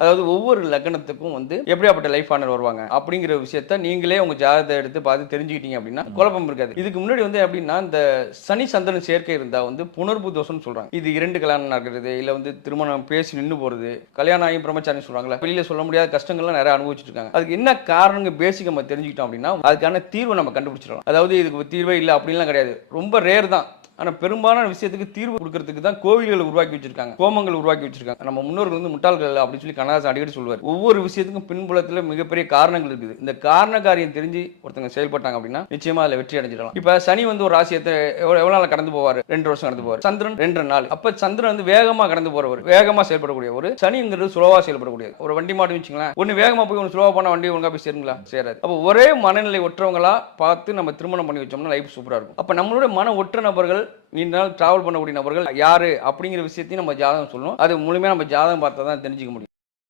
அதாவது ஒவ்வொரு லக்னத்துக்கும் வந்து எப்படியாப்பட்ட லைஃப் பார்ட்னர் வருவாங்க அப்படிங்கிற விஷயத்த நீங்களே உங்க ஜாதகத்தை எடுத்து பார்த்து தெரிஞ்சுக்கிட்டீங்க அப்படின்னா குழப்பம் இருக்காது. இதுக்கு முன்னாடி வந்து எப்படின்னா இந்த சனி சந்திரன் சேர்க்கை இருந்தா வந்து புனர்பு தோஷம்னு சொல்றாங்க. இது 2 கல்யாணம் நடக்கிறது, இல்ல வந்து திருமணம் பேசி நின்று போறது, கல்யாணம் ஆகி பிரம்மச்சாரி சொல்றாங்களா, வெளியில சொல்ல முடியாத கஷ்டங்கள்லாம் நிறைய அனுபவிச்சுட்டு இருக்காங்க. அதுக்கு என்ன காரணங்க பேசிக் நம்ம தெரிஞ்சுக்கிட்டோம் அப்படின்னா அதுக்கான தீர்வை நம்ம கண்டுபிடிச்சிடலாம். அதாவது இதுக்கு தீர்வே இல்லை அப்படின்லாம் கிடையாது, ரொம்ப ரேர் தான். ஆனா பெரும்பாலான விஷயத்துக்கு தீர்வு கொடுக்கறதுக்கு தான் கோவில்கள் உருவாக்கி வச்சிருக்காங்க, ஹோமங்கள் உருவாக்கி வச்சிருக்காங்க. நம்ம முன்னோர்கள் வந்து முட்டாள்கள் அப்படின்னு சொல்லி கண்ணதாசன் அடிக்கடி சொல்லுவார். ஒவ்வொரு விஷயத்துக்கும் பின்புலத்தில் மிகப்பெரிய காரணங்கள் இருக்குது. இந்த காரண காரியம் தெரிஞ்சு ஒருத்தங்க செயல்பட்டாங்க அப்படின்னா நிச்சயமா அதில் வெற்றி அடைஞ்சிடலாம். இப்ப சனி வந்து ஒரு ராசியத்தை எவ்வளவு நாள் கடந்து போவார்? 2 வருஷம் கடந்து போவார். சந்திரன் 2 நாள். அப்ப சந்திரன் வந்து வேகமா கடந்து போறவர், வேகமா செயல்படக்கூடிய ஒரு, சனிங்கிறது சுலோவா செயல்படக்கூடியது. ஒரு வண்டி மாட்டு வச்சுங்களேன், ஒன்னு வேகமா போய் ஒன்னு சுலோவா பண்ண வண்டி ஒழுங்கா போய் சேருங்களா? சேராது. அப்போ ஒரே மனநிலை ஒற்றவங்களா பார்த்து நம்ம திருமணம் பண்ணி வச்சோம்னா லைஃப் சூப்பரா இருக்கும். அப்ப நம்மளுடைய மன ஒற்ற நபர்கள், நீண்ட நாள் டிராவல் பண்ணக்கூடிய நபர்கள் யாரு அப்படிங்கிற விஷயத்தையும் நம்ம ஜாதகம் சொல்லணும். அது முழுமையா நம்ம ஜாதகம் பார்த்தா தான் தெரிஞ்சுக்க முடியும்.